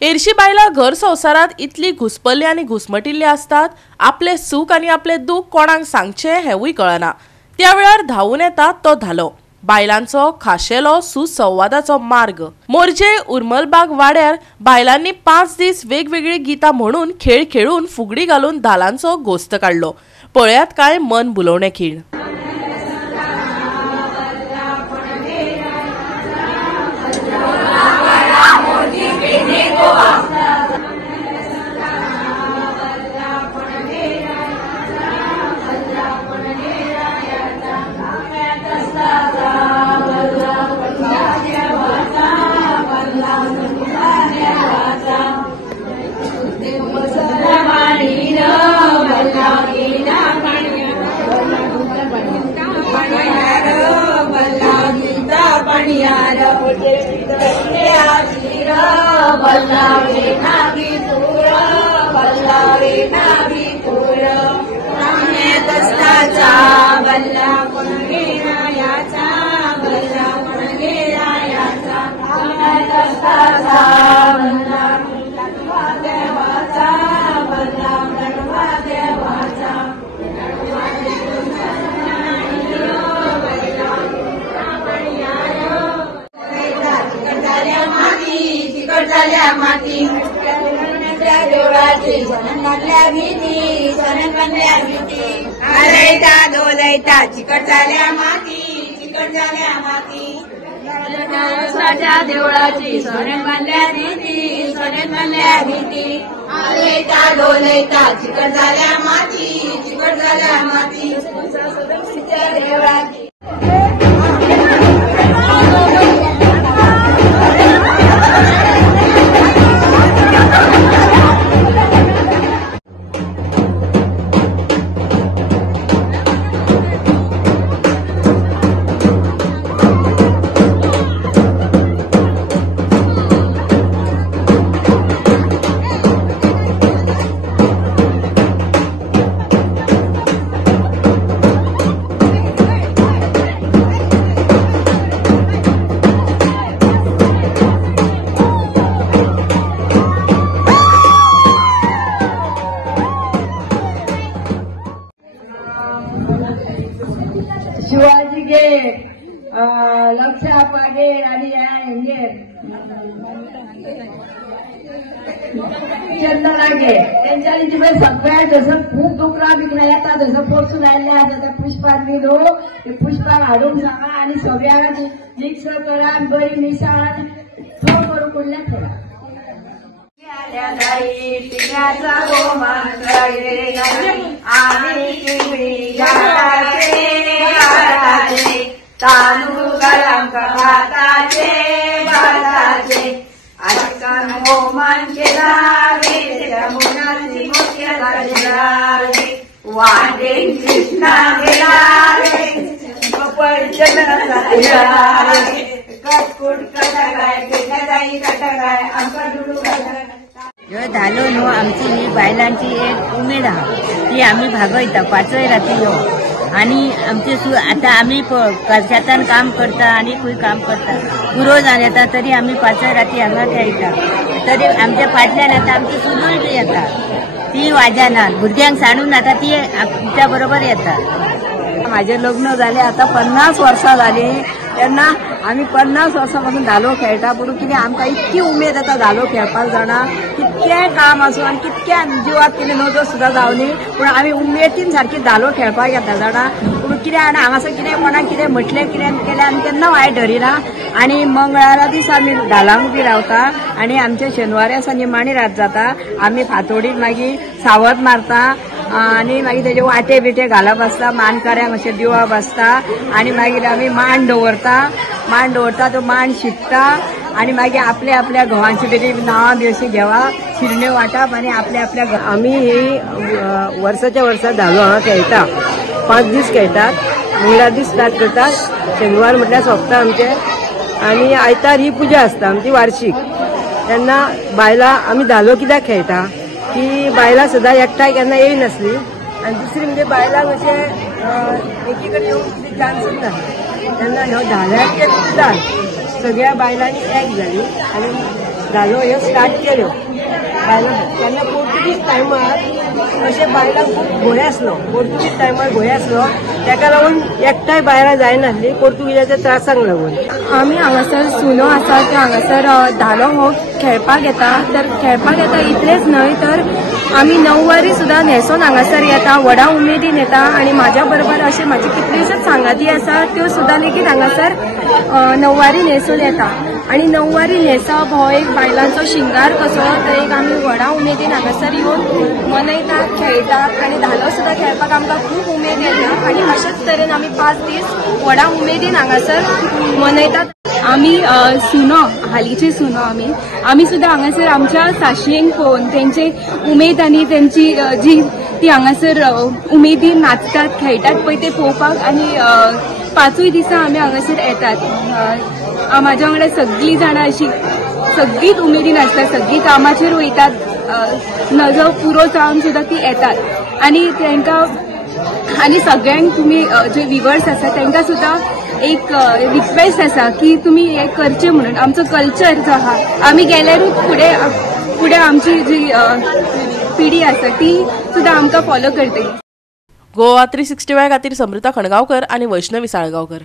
एरशी बायला घर संवसारात इतली घुसपल्ली आनी घुसमटिल्ली असतात, आपले सुख आनी आपले दुख कोणाक सांगचे हेवूय कळना। त्या वेळार धावून येता तो धालो, बायलांचो खाशेलो सुसंवादाचो मार्ग। मोरजे उर्मलबाग वाड्यार बायलांनी 5 दीस वेगवेगळी गीतां म्हणून खेळ खेळून फुगडी घालून धालांचो घोस्त काढलो। पळयात काय मन भुलवणे खीण। चिकट झाल्या माती, चिकट झाल्या माती, देवळाची सोन्यान बांधल्या भीती, सोन्यान बांधल्या भीती, आलयता डोलयता चिकट झाल्या माती, चिकट झाल्या माती, देवळाची। शिवाजी गेट, लक्षापा गेट आणि चंदना गेट, त्यांच्यानी तिकडे सगळ्या जसं खूप डुकरा बिकरा येतात, जसं पोचून आले आता त्या पुष्पात गेलो, ते पुष्पा हाडून सांगा आणि सगळ्यांना मिक्स करा, बरी मिसाळ करून कोणल्या ठेवा। टिंगाचा गोमान आणि चिंगडी तांदूळ गरम भाताचे भाताचे आजकाल गोमान केला रे मुलाची मोठ्या वाटे कृष्णा गेला रे कटकुट कटाकाय जाई कटाकाय आमका डुडू ह्यो धालो न्हू आमची ही बायलांची एक उमेद आहा, ती आम्ही भागयता 5 राती ह्यो। आणि आमचे आता आम्ही शेतान काम करता आणि खूय काम करता, पुरो जावन येता तरी आम्ही 5 राती हांगा खेळटा। तरी आमच्या फाटल्यान आता आमची सुनूय बी येता, ती वाजनात भुरग्यांक सांडून आता ती आमच्या बरोबर येता। माझे लग्न झाले आता 50 वर्षां झाली, तेन्ना आम्ही 50 वर्सांपासून धालो खेळटा, पण कितें आमकां इतकी उमेद येता धालो खेळपाक जाणा, कितकें काम आसूं आनी कितकें जिवाक कितें नजो सुद्दां जावनी, पूण आमी उमेदीन सारकी धालो खेळपाक येता जाणा। पूण कितें आनी हांगासर कितें कोणाक कितें म्हटलें कितें केलें आनी केन्ना वायट धरिना। आनी मंगळारा दीस आमी धालांक बी रावता आनी आमचे शेनवारा दिसा निमाणी रात जाता, आमी फातोडीन मागीर सावत मारता आनी मागीर तेजे वाटे बिटे घालप आसता, मानकाऱ्यांक अशें दिवप आसता आनी मागीर आमी मांड दवरता, तो मांड शिकता आनी मागीर आपल्या आपल्या घोवांची बी नांवां बी अशीं घेवप, शिरण्यो वांटप आनी आपल्या आपल्या आमी ही वर्साच्या वर्सा धालो हांगा खेळटा, 5 दीस खेळटात। मंगळार दीस स्टार्ट करतात, शेनवार म्हटल्यार सोंपता आमचे, आनी आयतार ही पुजा आसता आमची वार्षिक। तेन्ना बायलां आमी धालो कित्याक खेळटा की बायलां सदां एकठांय केन्ना येयनासली, आनी दुसरी म्हणजे बायलांक अशें एकी कडेन येवंक चान्स ना, तेन्ना ह्यो धाल्याचे सुद्दां सगळ्या बायलांनी एक जाली आनी धालो ह्यो स्टार्ट केल्यो तेन्ना पोर्तुगीज टायमार अशें बायलांक खूब भंय आसलो. पोर्तुगीज टायमार भंय आसलो, तेका लागून एकठांय भायर जायनासली पोर्तुगीजाच्या त्रासांक लागून. आमी हांगासर सुनो आसा त्यो हांगासर धालो हो खेळपाक येता. तर खेळपाक येता इतलेंच न्हय तर आमी नववारी सुद्दां न्हेसून हांगासर येता, व्हडा उमेदीन येता. आनी म्हाज्या बरोबर अशे म्हाजे कितल्योश्योच सांगाती आसा त्यो सुद्दां लेगीत हांगासर नववारी न्हेसून येता. आणि नववारी न्हेसप हो एक बायलांचो शिंगार कसो, तर एक आमी व्हडा उमेदीन हांगासर येवन मनयतात, खेळटात आणि धालो सुद्दां खेळपाक आमकां खूब उमेद येता. आणि अशेच तरेन आमी 5 दीस व्हडा उमेदीन हांगासर मनयतात. आमी सुनो हालींचे सुनो आमी सुद्दां हांगासर आमच्या साश्येंक पळोवन तेंचे उमेद आनी तेंची जी ती हांगासर उमेदीन नाचतात खेळटात पळय ते पळोवपाक. आनी 5 दिसां आमी हांगासर येतात. म्हाज्या वांगडा सगळीं जाणां अशीं सगळींच उमेदीन आसतात, सगळीं कामाचेर वयतात. नजो पुरो जावन सुद्दां ती येतात. आनी तांकां आनी सगळ्यांक तुमी जे विवर्स आसा तांकां सुद्दां एक रिक्वेस्ट आसा की तुमी हे करचे म्हणून. आमचो कल्चर जो आहा आमी गेल्यारूच फुडें आमची जी पिढी आसा ती सुद्दां आमकां फॉलो करतली. गोवा 365 खातीर समृता खणगांवकर आनी वैष्णवी साळगांवकर.